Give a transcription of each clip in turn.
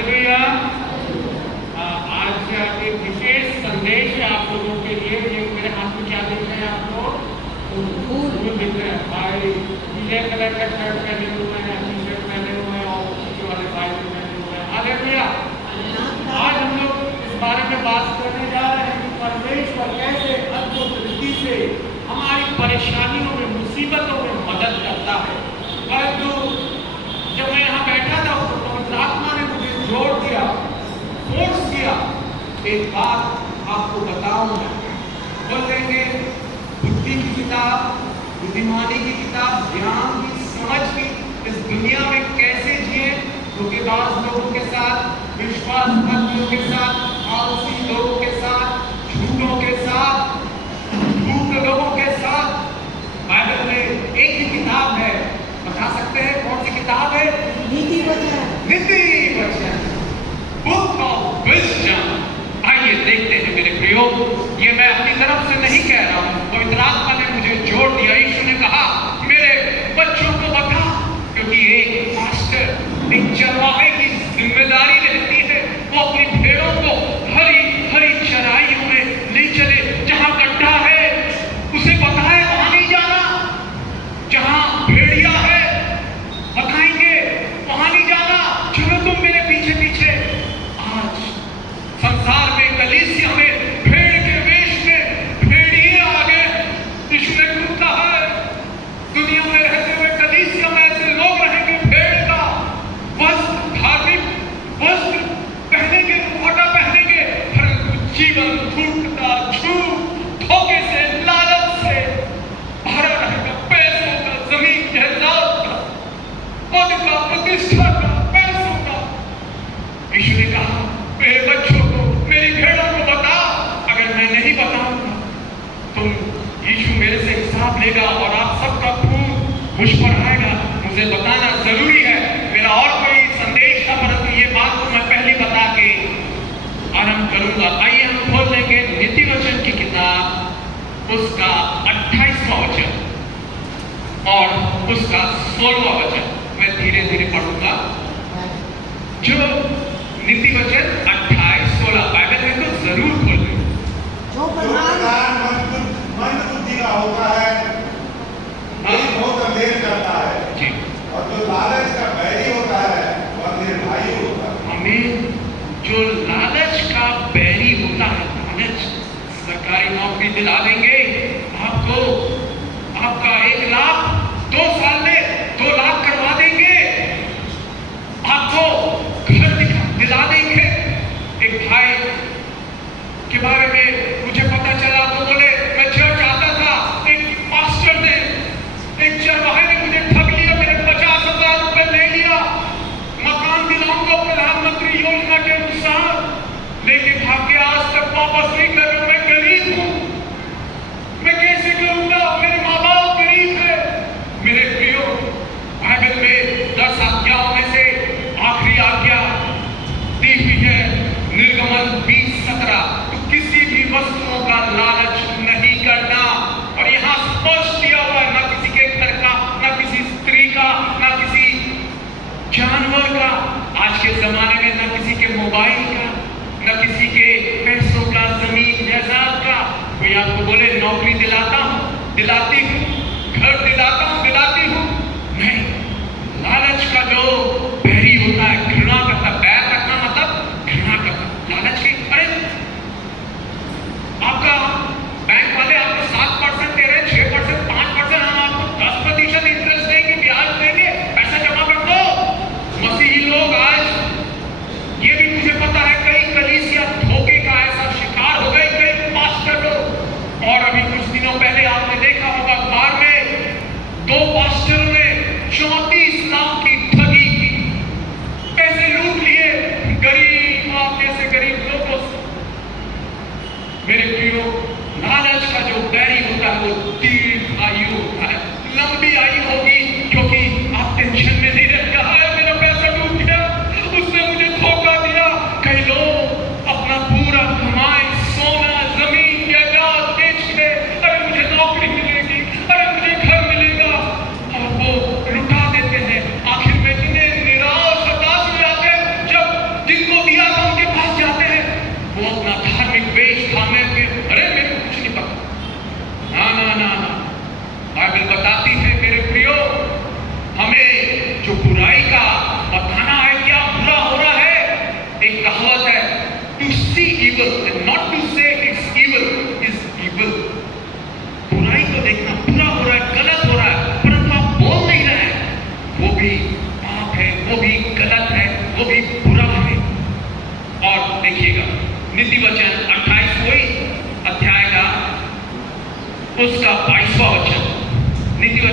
Hallelujah. आज एक विशेष संदेश है आप लोगों के लिए। ये मेरे हाथ में क्या दिख रहे हैं आपको? फूल दिख रहे हैं। भाई पीले कलर का शर्ट पहने हुए हैं, टी शर्ट पहने हुए हैं और पीछे वाले भाई भी पहने हुए हैं। हालेलुया। आज हम लोग इस बारे में बात करने जा रहे हैं कि परमेश्वर कैसे अद्भुत रीति से हमारी परेशानियों में, मुसीबतों में मदद करता है। परंतु जब मैं यहाँ बैठा था तो पवित्र आत्मा ने मुझे जोर दिया, फोर्स किया। एक बात आपको बताऊंगा, बोल देंगे बुद्धि की किताब, बुद्धिमानी की किताब, ज्ञान की, समझ की, इस दुनिया में कैसे जिए, धोखेबाज लोगों के साथ, विश्वासघातियों के साथ, आलसी लोगों के साथ, झूठों के साथ, मूर्ख लोगों के साथ। बाइबल में एक ही किताब है, बता सकते हैं कौन सी किताब है? नीति वचन। नीति वचन, बुक ऑफ विजडम। आइए देखते हैं मेरे प्रियो, ये मैं अपनी तरफ से नहीं कह रहा हूँ, पवित्र आत्मा ने मुझे जोर दिया। यीशु ने कहा मेरे बच्चों को बता, क्योंकि एक मास्टर, एक चरवाहे की जिम्मेदारी रहती है, वो अपनी भेड़ों को हरी हरी चराइयों में ले चले। जहां गड्ढा है उसे बताए वहां नहीं जाना, जहां भेड़िया है बताएंगे वहां नहीं जाना। चलो तुम मेरे पीछे पीछे। आज संसार में, कलीसिया में, भेड़ के वेश में भेड़िए आ गए। यीशु ने खुद कहा है, दुनिया में रहते हुए कलीसिया में ऐसे लोग रहेंगे, भेड़ का वस्त्र, धार्मिक वस्त्र पहनेंगे, मुखौटा पहनेंगे, परंतु जीवन फूटता, झूठ, धोखे से, लालच से भरा रहेगा। पैसों का, जमीन जायदाद का, पद का, प्रतिष्ठा का, पैसों का। यीशु ने कहा मेरे बच्चों को, मेरी भेड़ों को बता। अगर मैं नहीं बताऊंगा तो यीशु मेरे से हिसाब लेगा और आप सबका खून मुझ पर आएगा। मुझे बताना जरूरी है। मेरा और कोई संदेश था, परंतु ये बात को मैं पहले बता के आरंभ करूंगा। आइए हम खोल लेंगे नीति वचन की किताब, उसका 28वां वचन और उसका 16वां वचन। मैं धीरे धीरे पढ़ूंगा। जो नीति वचन 28, 16 बाइबल है तो जरूर खोलें। जो प्रधान मंद बुद्धि का होता है वही बहुत अंधेर करता है जी, और जो लालच का बैरी होता है वह निर्भय होता है। हमें जो लालच का बैरी होता है, लालच, सरकारी नौकरी दिला देंगे आपको, आपका 1 लाख 2 साल में 2 लाख करवा देंगे, आपको घर दिला देंगे। एक भाई के बारे में मुझे पता चला तो बोले मैं चर्च आता था, एक पास्टर ने, एक चरवाहे ने मुझे ठग लिया, मेरे 50,000 रुपए ले लिया, मकान दिलाऊंगा प्रधानमंत्री योजना के अनुसार, लेकिन भाग्य आज तक वापस नहीं कर रहा। मैं गरीब हूं, मैं कैसे करूंगा?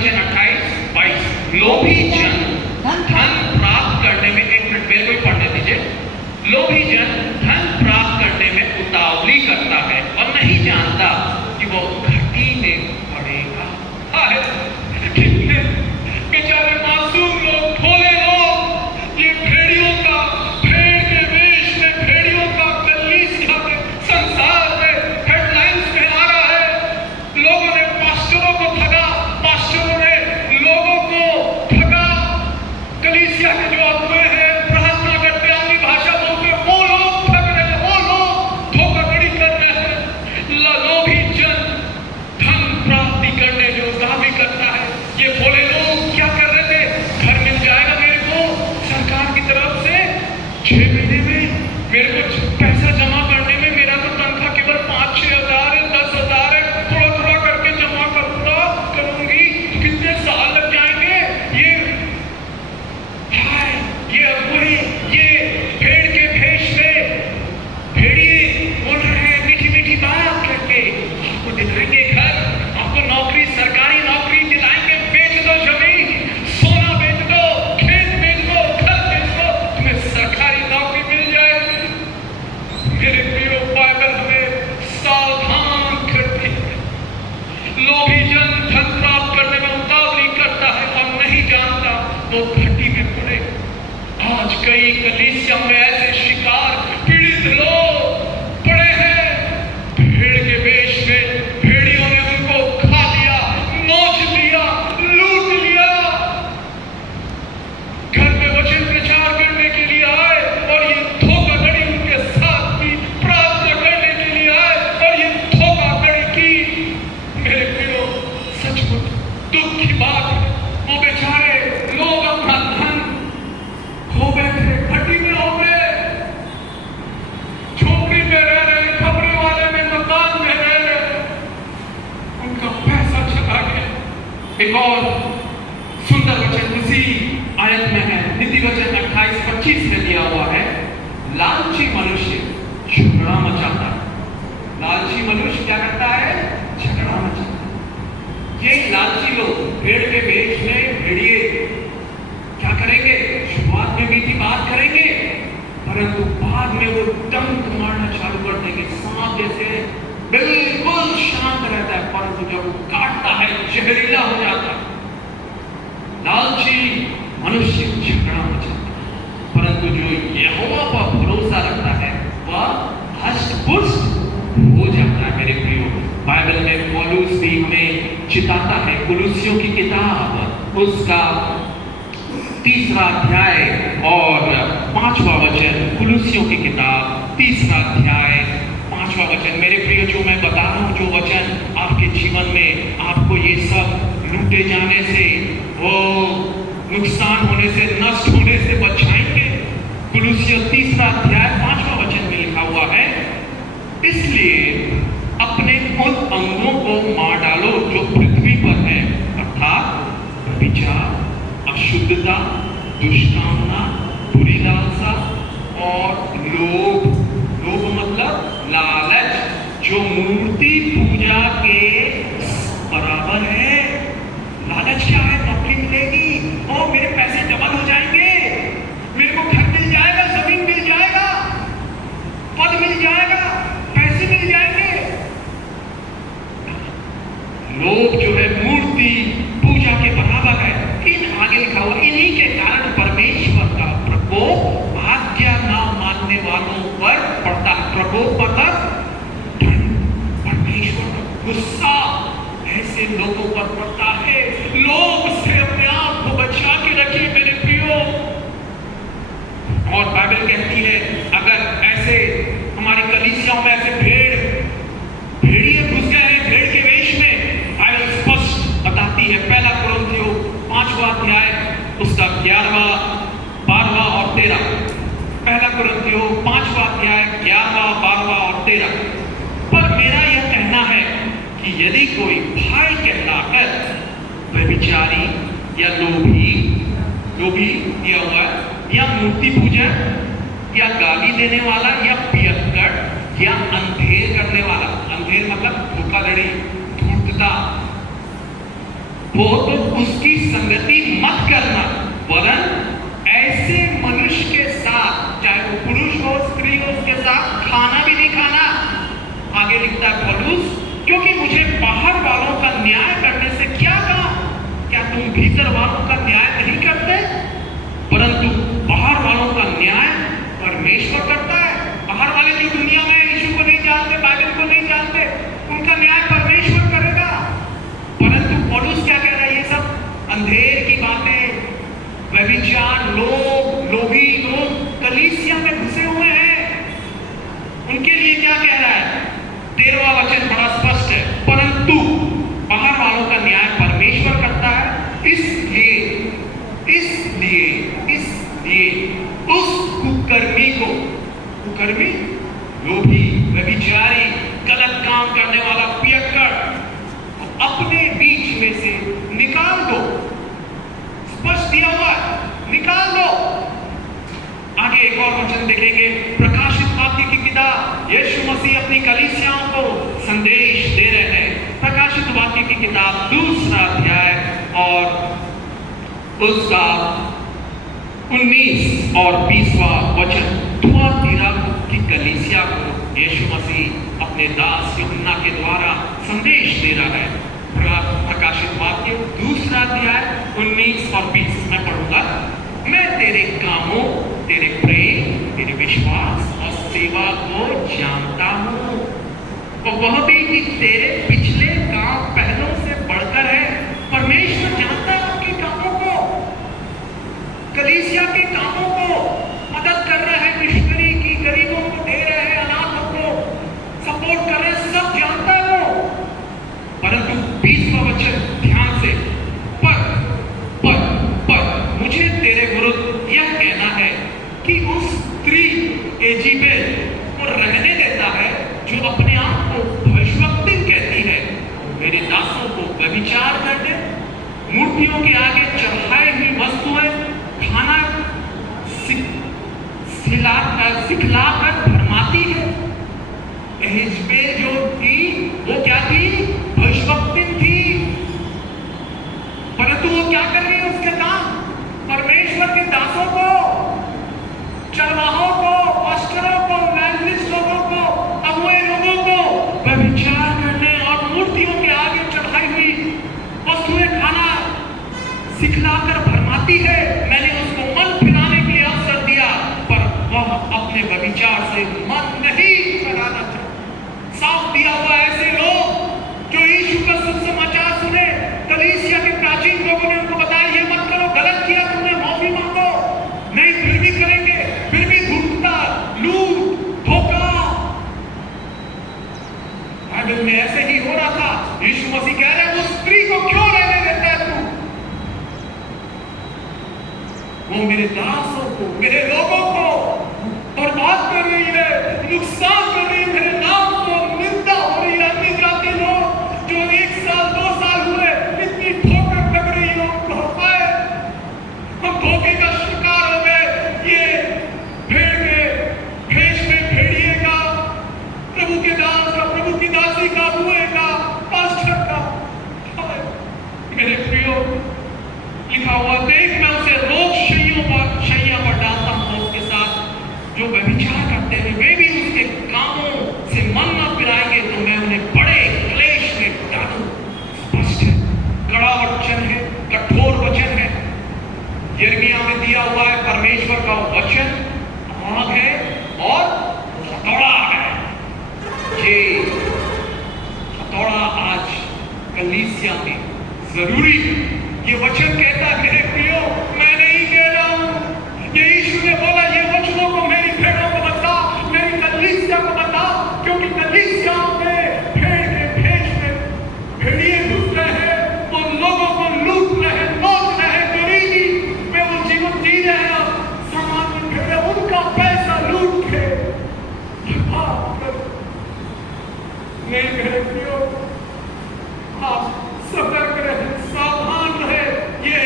वचन 28-22, लोभी जन धन प्राप्त करने में, एक मिनट मेरे को ही पढ़ने दीजिए। लोभी जन धन प्राप्त करने में उतावली करता है और नहीं जानता कि वो घटी में पड़ेगा। हाय, कितने बेचारे मासूम लोग, भोले लोग, ये भेड़ियों का, भेड़ के वेश में, भेड़ियों का कलीसिया में, संसार में हेडलाइंस में आ रहा है। लोगों ने पास्टरों को ठगा, पास्टरों ने लोगों को ठगा, कलीसिया के जो अगुवे हैं, प्रार्थना करते, अपनी भाषा बोलते, वो लोग ठग रहे हैं, वो लोग धोखाधड़ी कर रहे हैं। लोभी जन धन प्राप्ति करने जो दावी करता है, ये भोले लोग क्या कर रहे थे? घर मिल जाएगा मेरे को सरकार की तरफ से 6 महीने में, मेरे को पैसा जमा करने में, मेरा तो तनख्वाह केवल 5-6 हजार है, 10 हजार है, थोड़ा थोड़ा करके जमा करूंगी, तो कितने साल लग जाएंगे। ये अगुवे, ये भेड़ के भेष में भेड़िए बोल रहे हैं, मीठी मीठी बात करके आपको दिलाएंगे घर, आपको नौकरी, सरकारी नौकरी दिलाएंगे, बेच दो जमीन, सोना बेच दो, खेत बेच दो, घर बेच दो, तुम्हें सरकारी नौकरी मिल जाएगी। मेरे प्रियो, बाइबल हमें सावधान करती है। लोभी जन धन प्राप्त करने में उतावली करता है और नहीं जानता वो घटी में पड़े। आज कई कलीसिया में ऐसे शिकार, पीड़ित लोग पड़े हैं, भेड़ के वेश में, भेड़ियों ने उनको खा लिया, नोच लिया, लूट लिया। घर में वचन प्रचार करने के लिए आए और ये धोखाधड़ी उनके साथ की, प्रार्थना करने के लिए आए और ये धोखाधड़ी की। मेरे प्रियो, सचमुच दुख की बात है, वो बेचारे लोग अपना धन खो बैठे, घटी में हो गए, झोपड़ी में रह रहे, कमरे वाले में, मकान में रह रहे, उनका पैसा चला गया। एक और सुंदर वचन उसी आयत में है, नीति वचन 28-25 में दिया हुआ है, लालची मनुष्य झगड़ा मचाता है। लालची मनुष्य क्या करता है? झगड़ा मचाता है। ये लालची लोग भेड़ के वेश में, भेड़िए क्या करेंगे? शुरुआत में मीठी बात करेंगे, परंतु बाद में वो डंक मारना चालू कर देंगे। सांप जैसे बिल्कुल शांत रहता है, परंतु जब वो काटता है जहरीला हो जाता है। लालची मनुष्य झगड़ा मचाता है, परंतु जो यहोवा पर भरोसा रखता है वह हष्ट-पुष्ट हो जाता है। मेरे प्रियो, बाइबल में पौलुस भी हमें चिताता है, कुलुस्सियों की किताब उसका 3 अध्याय और 5वां वचन, कुलुस्सियों की किताब 3 अध्याय 5वां वचन। मेरे प्रिय, जो मैं बता रहा हूं, जो वचन आपके जीवन में आपको ये सब लूटे जाने से, वो नुकसान होने से, नष्ट होने से बचाएंगे। कुलुस्सियों 3 अध्याय 5वां वचन में लिखा हुआ है, इसलिए अपने उन अंगों को मार डालो जो पृथ्वी पर है, अर्थात व्यभिचार, अशुद्धता, दुष्कामना, बुरी लालसा और लोभ। लोभ मतलब लालच, जो मूर्ति पूजा के बराबर है। लालच क्या है? नौकरी मिलेगी, ओ मेरे पैसे डबल हो जाएंगे, मेरे को घर मिल जाएगा, जमीन मिल जाएगा, पद मिल जाएगा, पैसे मिल जाएंगे। लोभ जो है मूर्ति पूजा के बराबर है। आगे लिखा हुआ, इन्हीं के कारण परमेश्वर का प्रकोप आज्ञा ना मानने वालों पर पड़ता है। प्रकोप मतलब परमेश्वर का गुस्सा ऐसे लोगों पर पड़ता है। लोभ से अपने आप को बचा के रखिए मेरे प्रियो। और बाइबल कहती है, अगर ऐसे हमारी कलीसियाओं में ऐसे भेड़िए घुस गए हैं, भेड़ के वेश में, बाइबल स्पष्ट बताती है, 1 कुरिन्थियों 5वां अध्याय उसका 11वां, 12वां और 13। 1 कुरिन्थियों 5वां अध्याय 11वां, 12वां और 13। पर मेरा यह कहना है कि यदि कोई भाई कहलाकर व्यभिचारी या लोभी दिया हुआ है, या मूर्ति पूजक, या गाली देने वाला, या पियक्कड़, या अंधेर करने वाला, अंधेर मतलब धोखाधड़ी, धूर्तता, वो तो उसकी संगति मत करना, वरन ऐसे मनुष्य के साथ, चाहे वो पुरुष हो स्त्री हो, उसके साथ खाना भी नहीं खाना। आगे लिखता है पौलुस, क्योंकि मुझे बाहर वालों का न्याय करने से क्या काम? क्या तुम भीतर वालों का न्याय नहीं करते? परंतु बाहर वालों का न्याय परमेश्वर करता है। बाहर वाले जो दुनिया में यीशु को नहीं जानते, बाइबल को नहीं जानते, उनका न्याय परमेश्वर करेगा। परंतु पौलुस क्या कह रहा है? ये सब अंधेर की बातें, व्यभिचार, लोभी लोग कलीसिया में घुसे हुए हैं, उनके लिए क्या कह रहा है? 13वां वचन बड़ा स्पष्ट है, परंतु बाहर वालों का न्याय परमेश्वर करता है। इसलिए उस कुकर्मी, लोभी, व्यभिचारी, गलत काम करने वाला पियक्कड़ को अपने बीच में से निकाल दो। स्पष्ट दिया हुआ है, निकाल दो। आगे एक और वचन देखेंगे, प्रकाशित वाक्य की किताब, यीशु मसीह अपनी कलीसियाओं को संदेश दे रहे हैं। प्रकाशित वाक्य की किताब 2 अध्याय और उसका 19 और 20वां वचन, थुआतीरा की कलीसिया को यीशु मसीह अपने दास यूहन्ना के द्वारा संदेश दे रहा है। प्रकाशित वाक्य 2 अध्याय 19 और 20 में पढ़ूंगा। मैं तेरे कामों, तेरे प्रेम, तेरे विश्वास और सेवा को जानता हूं, और वह भी कि तेरे पिछले काम पहलों से बढ़कर है। परमेश्वर जानता है आपके कामों को, कलीसिया के कामों को, मदद कर रहे हैं, मिशनरी की, गरीबों को दे रहे हैं, अनाथों को सपोर्ट कर रहे हैं, सब जानता है वो। परंतु 20वां वचन ध्यान से, पर मुझे तेरे विरुद्ध यह कहना है कि उस स्त्री एजेबेल को रहने देता है जो अपने आप को भविष्यवक्ता कहती है, मेरे दासों को व्यभिचार करने, मूर्तियों के आगे चढ़ाई हुई वस्तुएं खाना सिखलाकर भरमाती है। एजेबेल जो थी वो क्या थी? भविष्यवक्ता थी। परंतु वो क्या कर रही है? उसके काम परमेश्वर के दासों को, चरवाहों को, पास्टरों को, इवेंजलिस्ट लोगों को, अगुए लोगों को व्यभिचार करने और मूर्तियों के आगे चढ़ाई हुई वस्तुएं खाना सिखलाकर भरमाती है। मैंने उसको मन फिराने के लिए अवसर दिया, पर वह अपने व्यभिचार से मन नहीं फिराना चाहता। साफ दिया हुआ ऐसे लोग जो यीशु का सुसमाचार सुने, कलीसिया के प्राचीन लोगों ने उनको बताया ये मत करो, गलत किया तुमने, माफी मांगो। नहीं, फिर भी करेंगे, फिर भी धूर्तता, लूट, धोखा। बाइबल में ऐसे ही हो रहा था। यीशु मसीह कह रहे हैं वो स्त्री को क्यों रहने देता है तू? वो मेरे दासों को, मेरे लोगों को बर्बाद कर रही है, नुकसान कर रही है, मेरे नाम को निंदा हो रही है। अन्य जाति लोग जो 1 साल 2 साल हुए इतनी ठोकर लग रही है उनको, हम धोखे का शिकार हो गए। ये भेड़ के भेष में भेड़िए का, प्रभु के दास का, प्रभु की दासी का, हुए का, पास्टर का। मेरे प्रियो, लिखा हुआ, देख मैं उसे रोग शैया पर डालता हूं, उसके साथ जो व्यभिचार करते हैं वे भी उसके कामों से मन न फिराएंगे, तो मैं उन्हें बड़े क्लेश में डालूं। स्पष्ट है, कड़ा वचन है, कठोर वचन है। यिर्मयाह में दिया हुआ है परमेश्वर का वचन आग है और हथौड़ा है। ये हथौड़ा आज कलीसिया में जरूरी है। ये वचन कहता है, मेरे प्रियो, मैं नहीं कह रहा हूं, ये यीशु ने बोला, ये वचनों को मेरी भेड़ों को बता, मेरी कलीसिया को बता, क्योंकि कलीसिया में भेड़ के भेष में भेड़िए घुस रहे हैं, वो लोगों को लूट रहे हैं, नोच रहे हैं, गरीबी में वो जीवन जी रहे हैं, सामान्य भेड़े उनका पैसा लूट के नहीं। मेरे प्रियो, आप सतर्क रहे, सावधान रहे। ये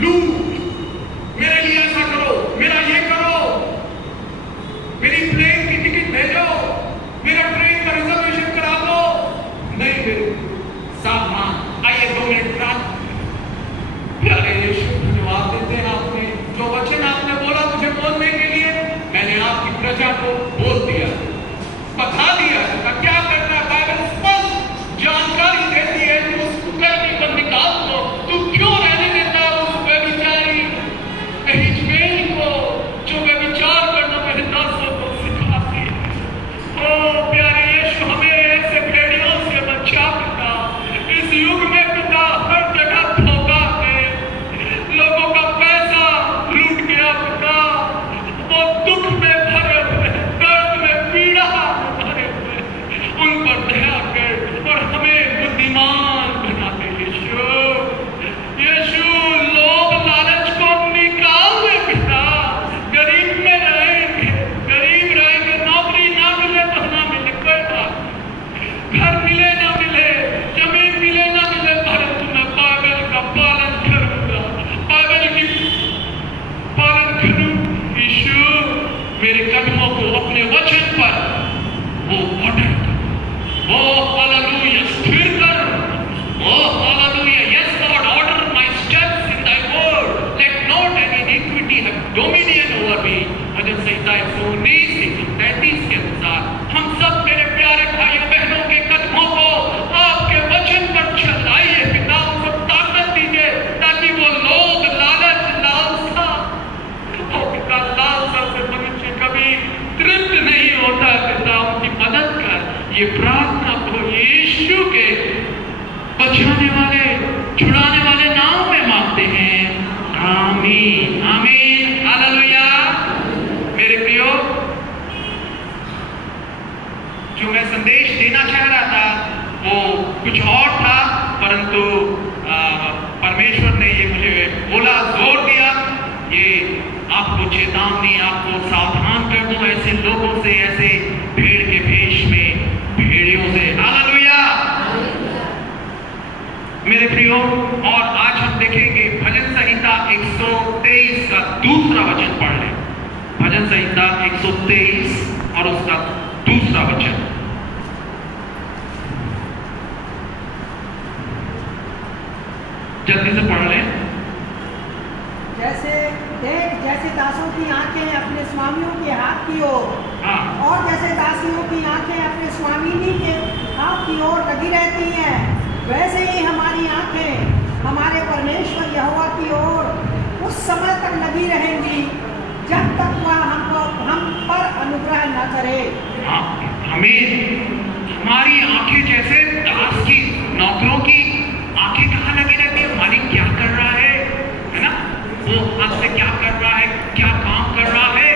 लूट, मेरे लिए ऐसा करो, मेरा ये करो, मेरी प्लेन की टिकट भेजो, मेरा ट्रेन का रिजर्वेशन करा दो। नहीं मेरे सावधान, आइए 2 मिनट प्रार्थना। प्यारे यीशु, धन्यवाद देते हैं आपने जो वचन आपने बोला मुझे बोलने के लिए, मैंने आपकी प्रजा को बोल दिया, बता दिया क्या करना है। बाइबल स्पष्ट जानकारी देती है कि उस कुकर्मी को निकाल दो। तू क्यों रहने देता उस व्यभिचारी हिजमेल को जो व्यभिचार करना मेरे दासों को सिखाती है। ओ प्यारे यीशु, हमें ऐसे भेड़ियों से बचा पिता। इस युग में पिता हर जगह धोखा है, लोगों का पैसा लूट गया पिता। वो दुख में भरे हुए, दर्द में, पीड़ा में भरे हुए, उन पर दया कर और हमें बुद्धिमान बना दे यीशु। यीशु, लोभ लालच को निकाल दे पिता। गरीब में रहेंगे, गरीब रहेंगे, नौकरी ना मिले तो ना मिले कोई बात, घर मिले ना मिले, जमीन मिले ना मिले, परंतु मैं बाइबल का पालन करूंगा, बाइबल की पालन करूं। यीशु, मेरे कदमों को अपने वचन पर वो ऑर्डर कर, वो हालेलुया स्थिर कर, वो hallelujah yes Lord order my steps in thy word, let not any iniquity have dominion over me। भजन संहिता 119:33 के अनुसार हम सब मेरे प्यारे भाइयों बहनों के कदमों को आपके वचन पर चलाइए पिता। उनको ताकत दीजिए ताकि वो लोग लालच, लालसा, ओ पिता, लालसा से मनुष्य कभी तृप्त नहीं होता पिता। उनकी मदद कर। ये प्रार्थना को यीशु के बचाने वाले, छुड़ाने वाले नाम में मांगते हैं, आमीन आमीन हालेलुया। मेरे प्रियो, जो मैं संदेश देना चाह रहा था वो कुछ और था, परंतु परमेश्वर ने ये मुझे बोला, जोर दिया, ये आपको चेतावनी, आपको सावधान कर दूं ऐसे लोगों से, ऐसे भेड़ के भेष में भेड़ियों से। हालेलुया मेरे प्रियो। और आज हम देखेंगे भजन संहिता 123 का दूसरा वचन पढ़ लें। भजन संहिता 123 और उसका दूसरा वचन। जल्दी से पढ़ लें। जैसे दासों की आंखें अपने स्वामियों के हाथ की ओर, हाँ, और जैसे दासियों की आंखें अपने स्वामिनी के हाथ की ओर लगी रहती हैं, वैसे ही हमारी आंखें हमारे परमेश्वर यहोवा की ओर उस समय तक लगी रहेंगी जब तक वह हम पर अनुग्रह न करे। हाँ, हमारी आंखें जैसे दास की, नौकरों की आंखें कहाँ लगी रहती है, मालिक क्या कर रहा है ना, वो हमसे क्या कर रहा है, क्या काम कर रहा है।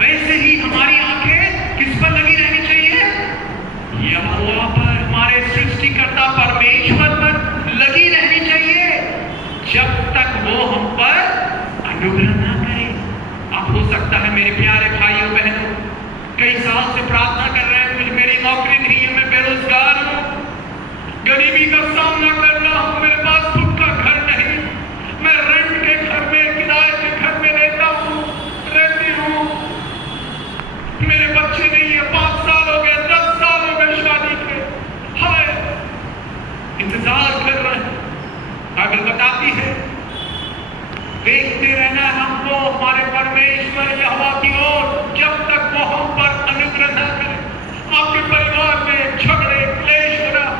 वैसे ही हमारी आंखें किस पर लगी रहनी चाहिए, यहोवा पर, हमारे सृष्टिकर्ता परमेश्वर पर लगी रहनी चाहिए जब तक वो हम पर अनुग्रह ना करे। अब हो सकता है मेरे प्यारे भाइयों बहनों, कई साल से प्रार्थना कर रहे हैं, मुझे मेरी नौकरी नहीं है, मैं बेरोजगार हूँ, गरीबी का सामना कर रहा हूँ, मेरे पास खुद का घर नहीं, मैं रेंट के घर में, किराए के घर में रहती हूँ, मेरे बच्चे नहीं है, 5 साल हो गए, 10 साल हो गए शादी के, हाय इंतजार कर रहे हैं। बाइबल बताती है देखते रहना हमको हमारे परमेश्वर यहोवा की ओर जब तक वो हम पर अनुग्रह न करे। आपके परिवार में झगड़े क्लेश हो रहा,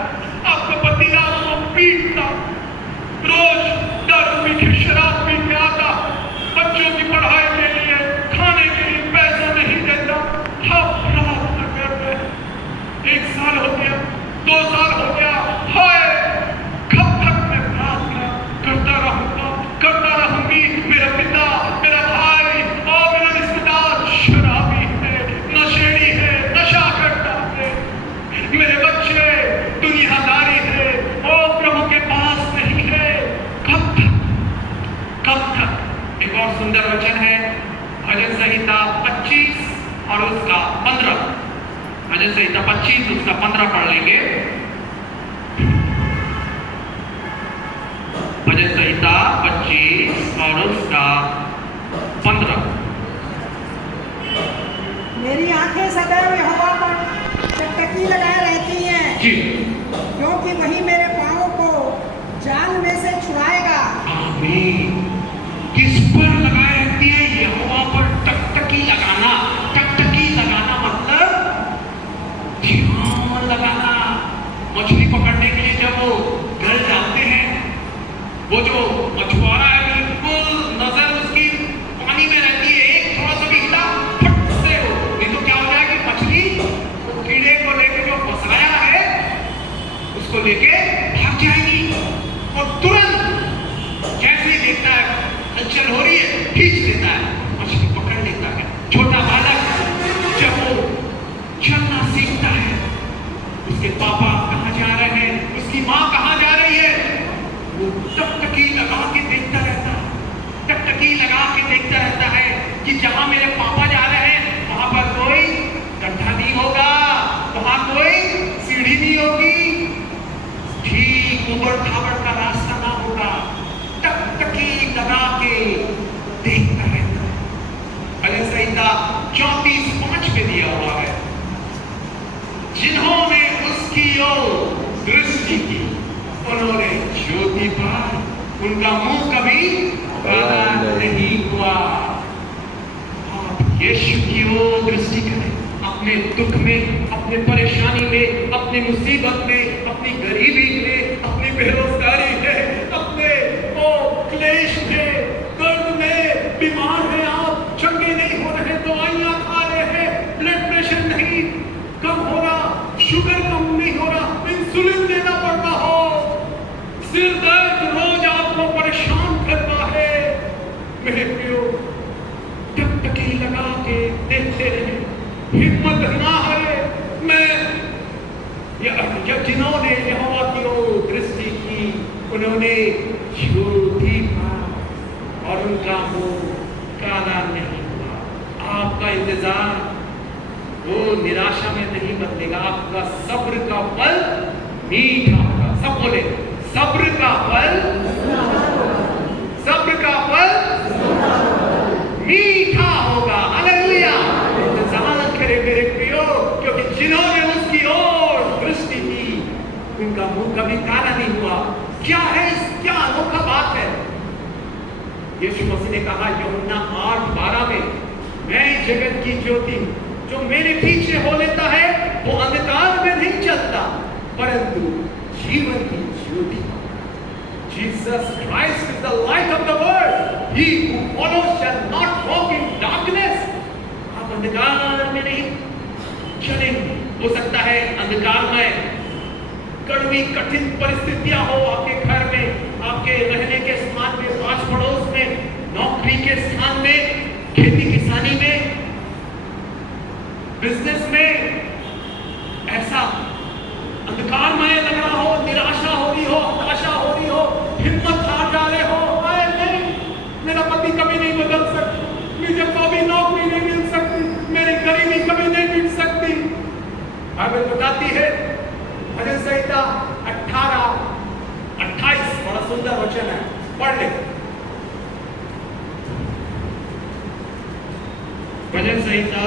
आपका पति आपको पीटता, रोज दारू पी के, शराब पी के आता, बच्चों की पढ़ाई के लिए, खाने के लिए पैसा नहीं देता, आप प्रार्थना कर रहे हैं। 1 साल हो गया, 2 साल हो गया, हाय कब तक मैं प्रार्थना करता रहूंगा, करता रहूंगी। मेरा पिता, मेरा भाई और मेरा रिश्तेदार शराबी है, नशेड़ी है, नशा करता है, मेरे बच्चे दुनियादारी है, ओ प्रभु के पास नहीं है। कब तक, कब तक। एक और सुंदर वचन है भजन संहिता 25 और उसका 15। भजन संहिता 25 उसका 15 पढ़ लेंगे। भजन संहिता 25 और उसका 15। मेरी आंखें सदैव यहोवा पर टकटकी लगाए रहती हैं, जी, क्योंकि वही मेरे पाँव को जाल में से छुड़ाएगा। आमीन। किस पर लगाए रहती है? यहोवा पर टकटकी लगाना। टकटकी लगाना मतलब ध्यान लगाना। मछली पकड़ने के लिए जब वो घर जाते हैं, वो जो मछुआरा है बिल्कुल नजर उसकी पानी में रहती है, एक थोड़ा सा भी हिला फट से हो, नहीं तो क्या हो जाएगी? मछली कीड़े को लेके जो फंसाया है उसको लेके भाग जाएगी। और तुरंत जैसे देखता है हलचल हो रही है, खींच लेता है, मछली पकड़ लेता है। छोटा बालक जब वो चलना सीखता है, उसके पापा कहाँ जा रहे हैं, उसकी माँ कहाँ जा रही है, वो टकटकी लगा के देखता रहता है। टकटकी लगा के देखता रहता है कि जहां मेरे पापा जा रहे हैं वहां पर कोई गड्ढा नहीं होगा, वहां कोई सीढ़ी नहीं होगी, ठीक उबड़ खाबड़ का रास्ता ना होगा। टकटकी लगा के देखता रहता है। भजन संहिता 34:5 में दिया हुआ है, जिन्होंने उसकी ओर दृष्टि की उन्होंने ज्योति पाई, उनका मुंह कभी काला नहीं हुआ। आप यीशु की ओर दृष्टि करें, अपने दुख में, अपने परेशानी में, अपनी मुसीबत में, अपनी गरीबी में, अपनी बेरोजगारी में, अपने क्लेश में, दर्द में, बीमार हैं आप, चंगे नहीं हो रहे, दवाइयां खा रहे हैं, ब्लड प्रेशर नहीं कम हो रहा, शुगर कम नहीं हो रहा, इंसुलिन देना पड़ता हो, सिर दर्द रोज आपको परेशान करता है, मेरे प्रियो टकटकी लगा के देखते रहे, हिम्मत ना हारे। मैं जिन्होंने यहोवा की ओर दृष्टि की उन्होंने ज्योति पाई और उनका मुंह काला नहीं हुआ। आपका इंतजार वो निराशा में नहीं बदलेगा, आपका सब्र का फल मीठा होगा। सब बोले सब्र का फल, सब्र का फल मीठा होगा। हालेलुया। इंतजार करे मेरे प्रियो, क्योंकि जिन्होंने उसकी ओर दृष्टि की उनका मुंह कभी काला नहीं हुआ। क्या है, क्या अनोखा बात है। यीशु मसीह ने कहा यूहन्ना 8:12 में, मैं जगत की ज्योति हूं, जो मेरे पीछे हो लेता है वो अंधकार में नहीं चलता परंतु जीवन की ज्योति। Jesus Christ is the light of the world. He who follows shall not walk in darkness. आप अंधकार में नहीं चलेंगे। हो सकता है अंधकार में कड़वी कठिन परिस्थितियां हो आपके घर में, आपके रहने के स्थान में, पास पड़ोस में, नौकरी के स्थान में, खेती किसानी में, बिजनेस में, ऐसा अंधकारमय लग रहा हो, निराशा हो रही हो, हताशा हो रही हो, हिम्मत हार जा रहे हो, अरे नहीं मेरा पति कभी नहीं बदल सकता, मुझे कभी नौकरी नहीं मिल सकती, मेरी गरीबी कभी नहीं मिट सकती। बाइबल बताती है भजन संहिता 18:28 बड़ा सुंदर वचन है, पढ़ ले। भजन संहिता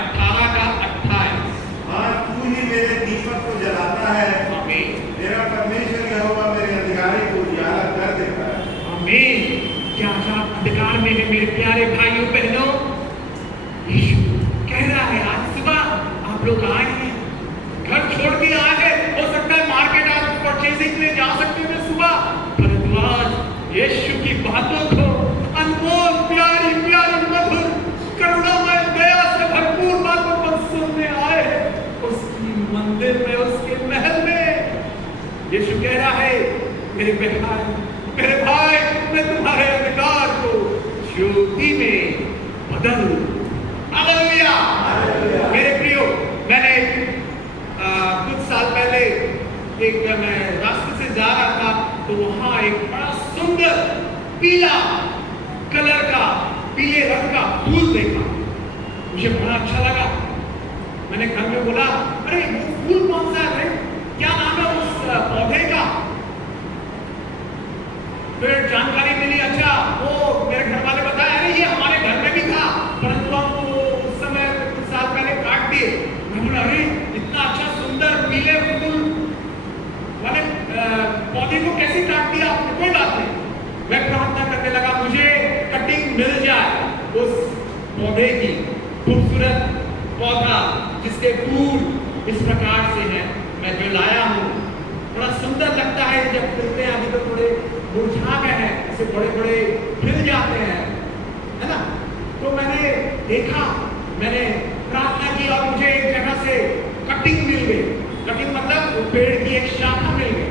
18:28। हाँ, तू ही मेरे दीपक को जलाता है, मेरा परमेश्वर यहोवा मेरे अंधकारे को उजाला कर देता है। आमीन। क्या आप अंधकार में है मेरे प्यारे भाइयों बहनों? यीशु कह रहा है आज सुबह आप लोग आए हैं, घर छोड़ के आए हैं, हो सकता है मार्केट आज परचेजिंग में जा सकते हैं सुबह, परंतु आज यीशु की बातों को अनमोल प्यारी प्यारी मधुर करुणामय दया से भरपूर बातों पर सुनने आए हैं उसकी मंदिर में, उसके महल में। यीशु कह रहा है मेरे भाई मैं तुम्हारे अंधकार को ज्योति में बदल। हालेलुया। मेरे प्रियो, मैंने कुछ साल पहले मैं रास्ते से जा रहा था तो वहां एक बड़ा सुंदर पीला कलर का, पीले रंग का फूल देखा, मुझे बड़ा अच्छा लगा। मैंने घर में बोला अरे वो फूल कौन सा है, क्या नाम है उस पौधे का? फिर जानकारी मिली, अच्छा वो मेरे घर वाले बताया अरे ये हमारे घर में भी था, परंतु हमको उस समय कुछ साल पहले काट दिए। मैं बोला अरे इतना अच्छा सुंदर पीले फूल वाले पौधे को कैसे काट दिया आपने? कोई बात नहीं। मैं प्रार्थना करने लगा मुझे कटिंग मिल जाए उस पौधे की, खूबसूरत पौधा जिसके फूल इस प्रकार से हैं, मैं जो लाया हूँ। बड़ा सुंदर लगता है जब खिलते हैं, अभी तो थोड़े मुरझा गए हैं, ऐसे बड़े बड़े खिल जाते हैं, है ना। तो मैंने देखा, मैंने प्रार्थना की और मुझे एक जगह से कटिंग मिल गई। कटिंग मतलब पेड़ की एक शाखा मिल गई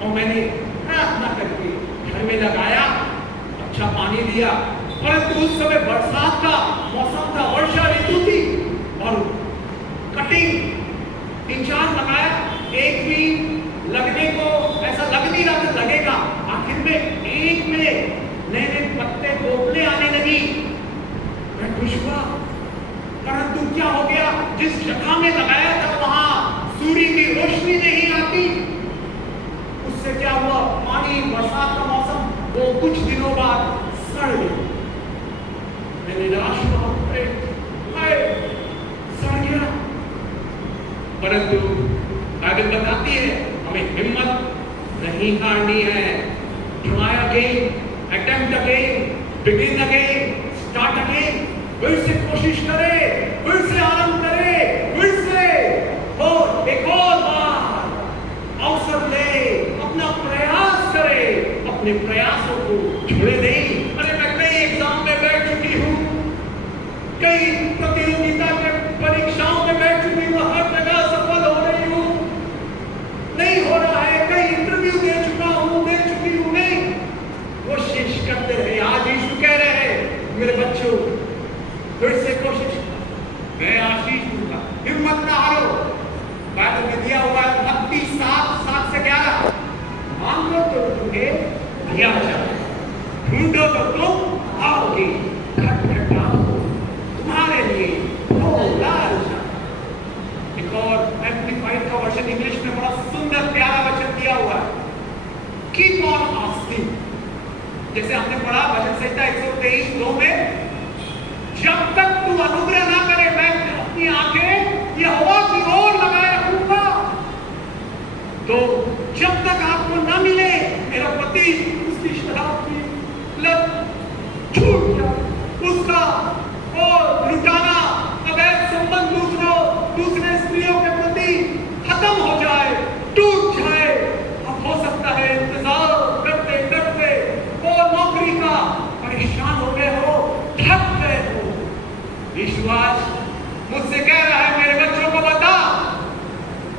और मैंने प्रार्थना करके घर में लगाया, अच्छा पानी दिया। परंतु उस समय बरसात का मौसम था, वर्षा ऋतु थी और कटिंग 3-4 लगाया, एक भी लगने को ऐसा लग नहीं रहा था लगेगा। आखिर में एक में नए पत्ते पोपले आने लगी। मैं खुश हुआ, परंतु क्या हो गया, जिस जगह में लगाया था वहां सूर्य की रोशनी नहीं आती। उससे क्या हुआ, पानी बरसात का मौसम वो कुछ दिनों बाद सड़ गया। मैं निराश हुआ, सड़ गया। परंतु बाइबल बताती है हमें हिम्मत नहीं हारनी है। Try again, attempt again, begin again, start again. फिर से कोशिश करे, फिर से आरंभ करे, फिर से और एक और बार अवसर ले, अपना प्रयास करे, अपने प्रयासों को छोड़े नहीं। अरे मैं कई एग्जाम में बैठ चुकी हूँ, कई प्रतियोगिता के परीक्षाओं में बैठ चुकी हूँ, हर जगह सफल हो रही हूँ, नहीं हो रहा है। कई इंटरव्यू दे चुका हूँ, दे चुकी हूँ, नहीं। कोशिश करते रहे। आज यीशु कह रहे हैं मेरे बच्चों, फिर से कोशिश, मैं आशीष दूंगा, हिम्मत ना हारो। बाइबल में दिया हुआ है मत्ती 7:7-11, मांगो तो तुम्हें दिया जाए, ढूंढो तो तुम पाओगे, खटखटाओ तुम्हारे लिए खोला जाए। एक और एम्प्लीफाइड का वर्जन इंग्लिश में बड़ा सुंदर प्यारा वचन दिया हुआ है, कीप ऑन आस्किंग। जैसे हमने पढ़ा भजन संहिता 123:2 में, जब तक तू अनुग्रह ना करे मैं अपनी आंखें यहोवा की ओर लगाए रखूंगा। तो जब तक आपको ना मिले मेरा पति, उसकी शराब की लत छूट जाए, उसका और लुटाना, अवैध संबंध दूसरे स्त्रियों के प्रति खत्म हो जाए, टूट जाए। अब हो सकता है इंतजार करते करते और नौकरी का परेशान हो गए हो, थक गए हो। विश्वास मुझसे कह रहा है मेरे बच्चों को बता,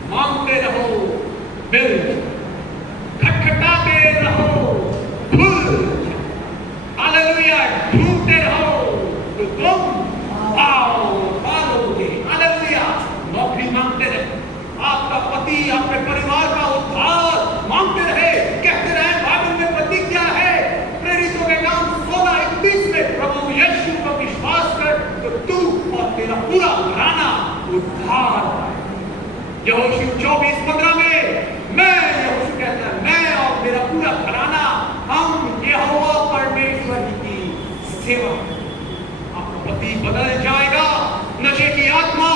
मांगते रहो, मिल, खटखटाते रहो, खुल, हालेलुया, ढूंढते रहो तो तुम पाओगे, हालेलुया। नौकरी मांगते रहे, आपका पति, आपके परिवार का उद्धार मांगते रहे, कहते रहे। बाइबल में प्रतिज्ञा है, प्रेरितों के काम 16:31 में, प्रभु यीशु पर विश्वास कर तो तू और तेरा पूरा घराना उद्धार पाए। यहोशू 24:15 में, मैं यहोशू कहता है, मैं और मेरा पूरा घराना हम यहोवा परमेश्वर की सेवा। आपका पति बदल जाएगा, नशे की आत्मा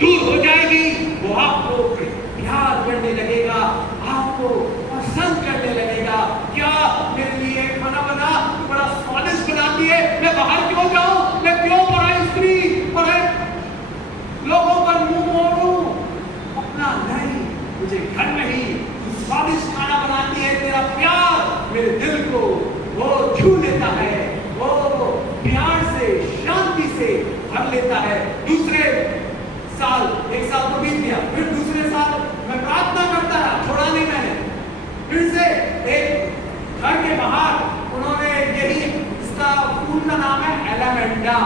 दूर हो जाएगी, वो आपको प्यार करने लगेगा, आपको पसंद करने लगेगा। क्या मेरे लिए खाना बना, बड़ा स्वादिष्ट बनाती है, मैं बाहर क्यों जाऊं, मैं क्यों पराई स्त्री पराई लोगों पर मुंह मोड़ूं, अपना नहीं, मुझे घर में ही स्वादिष्ट खाना बनाती है। तेरा प्यार मेरे दिल को वो छू लेता है, वो प्यार से, शांति से भर लेता है। दूसरे साल, एक साल तो बीत गया, फिर दूसरे साल मैं प्रार्थना करता रहा, छोड़ा नहीं मैंने। फिर से एक घर के बाहर उन्होंने यही, इसका फूल का नाम है एलामेंडा,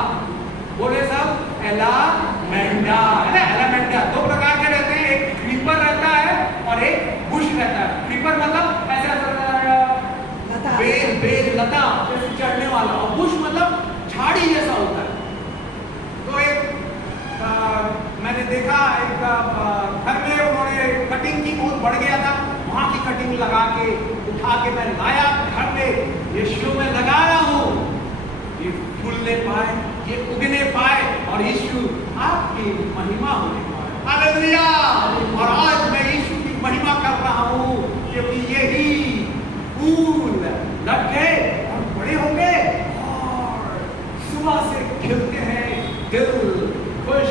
बोले सब एलामेंडा, है ना। एलामेंडा 2 प्रकार के रहते हैं, एक क्रीपर रहता है और एक बुश रहता है। क्रीपर मतलब ऐसा बेल लता जैसे चढ़ने वाला, और बुश मतलब झाड़ी जैसा होता है। तो एक मैंने देखा एक घर में उन्होंने कटिंग की, बहुत बढ़ गया था, वहां की कटिंग लगा के उठा के मैं लाया, घर के यीशु में लगाया हूं, ये फूलने पाए, ये उगने पाए और यीशु आपकी महिमा होने पाए। हालेलुया। और आज मैं यीशु की महिमा कर रहा हूं क्योंकि यही फूल लग गए और बड़े हो गए और सुबह से खिलते हैं, दिल खुश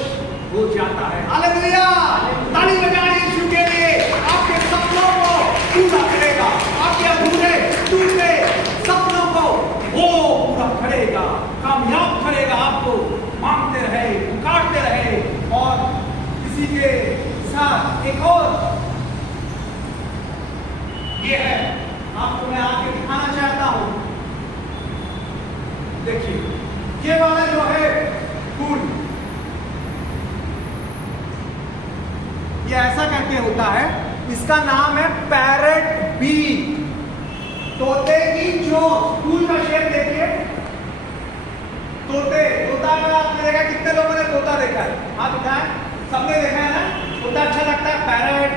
हो जाता है। हालेलुया। ताली बजाएं यीशु के लिए। आपके सपनों को पूरा करेगा, आपके अधूरे टूटे सपनों को वो पूरा करेगा, कामयाब करेगा। आपको मांगते रहे, पुकारते रहे। और किसी के साथ एक और ये है, आपको मैं आगे दिखाना चाहता हूं। देखिए, ये वाला जो है फूल, ये ऐसा करके होता है। इसका नाम है पैरेट बी, तोते की चोंच। फूल का शेप देखिए, तोता का आपने देखा, कितने लोगों ने तोता देखा है? हाँ दिखाएं, सबने देखा है ना? तोता अच्छा लगता है। पैरेट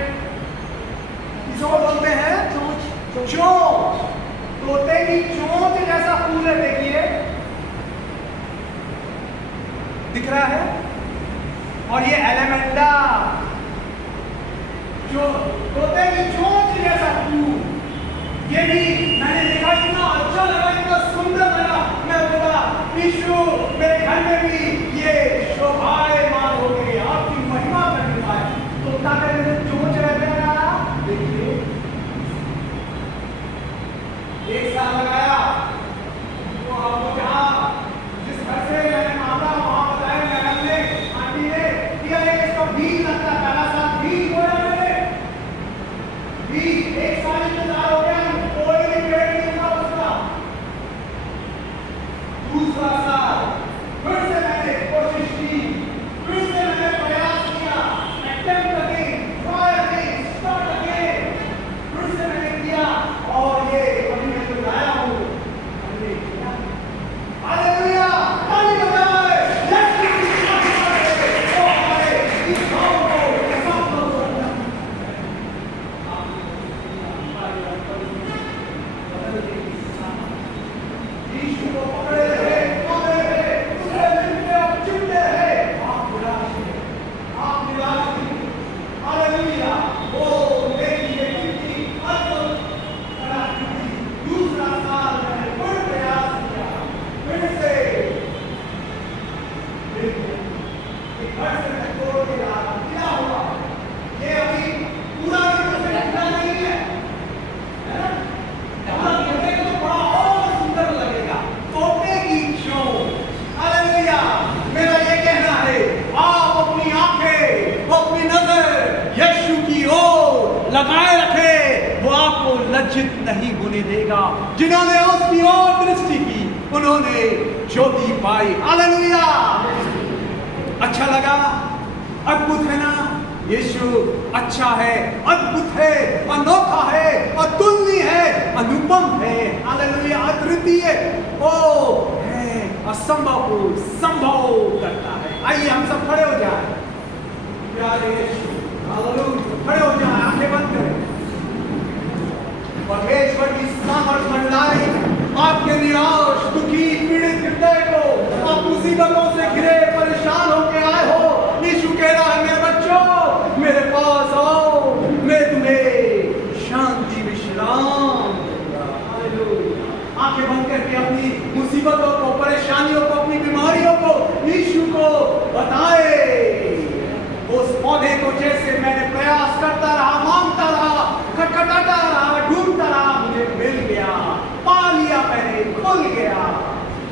इसको बोलते हैं चोंच। तोते की चोंच जैसा फूल है, देखिए दिख रहा है। और ये एलेमेंडा, जो तोते की चोंच जैसा फूल, ये भी मैंने देखा, इतना अच्छा लगा, इतना सुंदर लगा। मैं बोला यीशु मेरे घर में भी ये शोभायमान हो गई, आपकी महिमा करने पाए। तोता का जो चोंच रहता है ना, देखिए एक साल लगाया तो आपको जहाँ जिस घर से मैंने मांगा वहां बताया मैडम ने, आंटी ने कि इसका बीज लगता है। पहला साल बीज बोया मैंने, बीज एक साल इंतजार हो गया, कोई भी पेड़ नहीं था उसका। दूसरा साल फिर से मैंने कोशिश की, फिर से मैंने प्रयास किया, attempt again, try again, start again, फिर से मैंने किया और ये अभी मैं जो लाया हूँ हमने किया। हालेलुया। ताली बजाएं। लेट्स गिव ओ हमारे इस गांव को सब लोग यीशु को पकड़े रहे, पकड़े रहे, उसके मिलते और चिपटे रहे। आप निराश नहीं, आप निराश नहीं। हालेलुया। ओ देखिए कितनी अद्भुत कलाकृति। दूसरा साल मैंने फिर प्रयास किया, फिर से घर से मैं तोड़ के ला रहा हूं। क्या हुआ? ये अभी पूरा भी तो निकला नहीं है, है ना? पूरा निकलेगा तो बड़ा और सुंदर लगेगा। तोते की चोंच। हालेलुया। मेरा ये कहना है, आप अपनी आंखें, अपनी नजर यीशु की ओर लगाए रखे, वो आपको लज्जित नहीं होने देगा। जिन्होंने उसकी ओर दृष्टि की उन्होंने ज्योति पाई। हालेलुया। अच्छा लगा? अद्भुत है ना? यीशु अच्छा है, अद्भुत है, अनोखा है, अतुलनीय है, अनुपम है। हालेलुया। अद्वितीय ओ है, असंभव को संभव करता है। आइए हम सब खड़े हो जाएं। प्यारे यीशु, हालेलुया, खड़े हो जाएं, आंखें बंद करें। परमेश्वर की सामर्थ मंडलाई आपके निराश, दुखी, पीड़ित हृदय को, आप मुसीबतों से घिरे परेशान होकर आए हो, यीशु कह रहा है मेरे बच्चों मेरे पास आओ, मैं तुम्हें शांति विश्राम दूंगा। हालेलुया। आंखें बंद करके अपनी मुसीबतों को, परेशानियों को, अपनी बीमारियों को यीशु को बताए। उस पौधे को जैसे मैंने प्रयास करता रहा, मांगता रहा, खटखटाता रहा, ढूंढता रहा, मुझे मिल गया, पा लिया मैंने, खुल गया।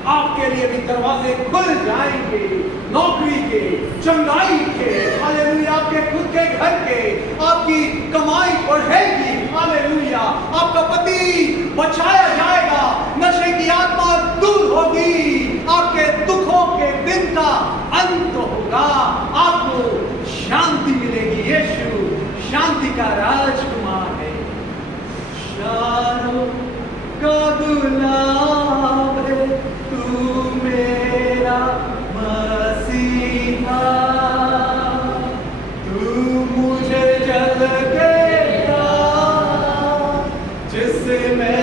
आपके लिए भी दरवाजे खुल जाएंगे, नौकरी के, चंगाई के, हालेलुया, आपके खुद के घर के, आपकी कमाई बढ़ेगी। हालेलुया। आपका पति बचाया जाएगा, नशे की आत्मा दूर होगी, आपके दुखों के दिन का अंत होगा, आपको शांति मिलेगी। यीशु शांति का राजकुमार है। शारों का गुलाब है तू मेरा मसीहा, तू मुझे जल गया जिससे मैं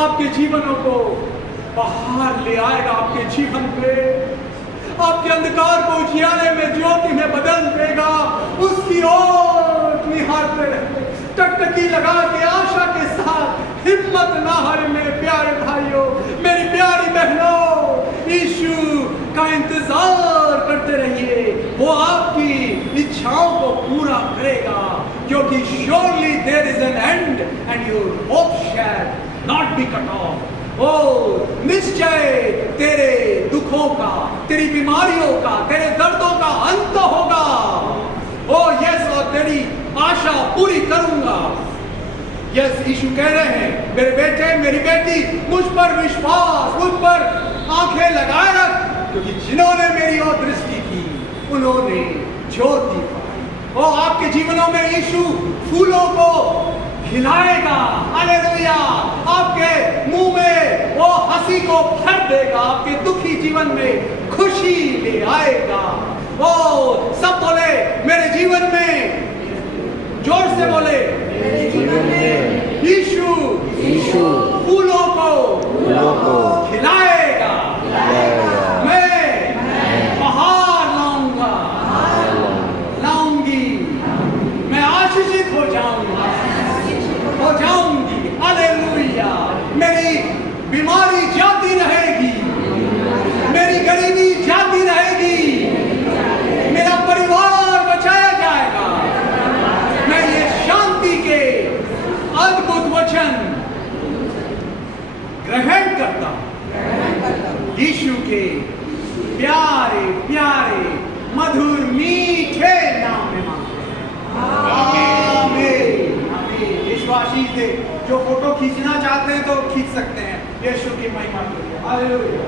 आपके जीवनों को बाहर ले आएगा, आपके जीवन पे आपके अंधकार को उजियारे में ज्योति में बदल देगा। उसकी ओर निहारते रहे, टकटकी लगा के आशा के साथ हिम्मत ना हारे मेरे प्यारे भाइयों, मेरी प्यारी बहनों। यीशु का इंतजार करते रहिए, वो आपकी इच्छाओं को पूरा करेगा, क्योंकि surely there is an end and your hope shall not be cut off। ओ निश्चय तेरे दुखों का, तेरी बीमारियों का, तेरे दर्दों का अंत होगा। ओ यस, और तेरी आशा पूरी करूंगा। यस, यीशु कह रहे हैं, मेरे बेटे मेरी बेटी, मुझ पर विश्वास, मुझ पर आंखें लगाए रख, क्योंकि जिन्होंने मेरी ओर दृष्टि की उन्होंने ज्योति पाई। ओ आपके जीवनों में यीशु फूलों को खिलाएगा, हालेलुया। आपके मुंह में वो हंसी को भर देगा, आपके दुखी जीवन में खुशी ले आएगा। ओ सब बोले मेरे जीवन में, जोर से बोले मेरे जीवन में यीशु फूलों को खिलाएगा। मैं बाहर लाऊंगी, मैं आशीषित हो जाऊंगी, हालेलुया। मेरी बीमारी जाती रहेगी, मेरी गरीबी जाती रहेगी, मेरा परिवार बचाया जाएगा। मैं ये शांति के अद्भुत वचन ग्रहण करता हूं, यीशु के प्यारे प्यारे मधुर मीठे नाम में मांगते हैं, आमीन। यीशु आशीष दे। जो फोटो खींचना चाहते हैं तो खींच सकते हैं। यीशु की महिमा के लिए, हालेलुया।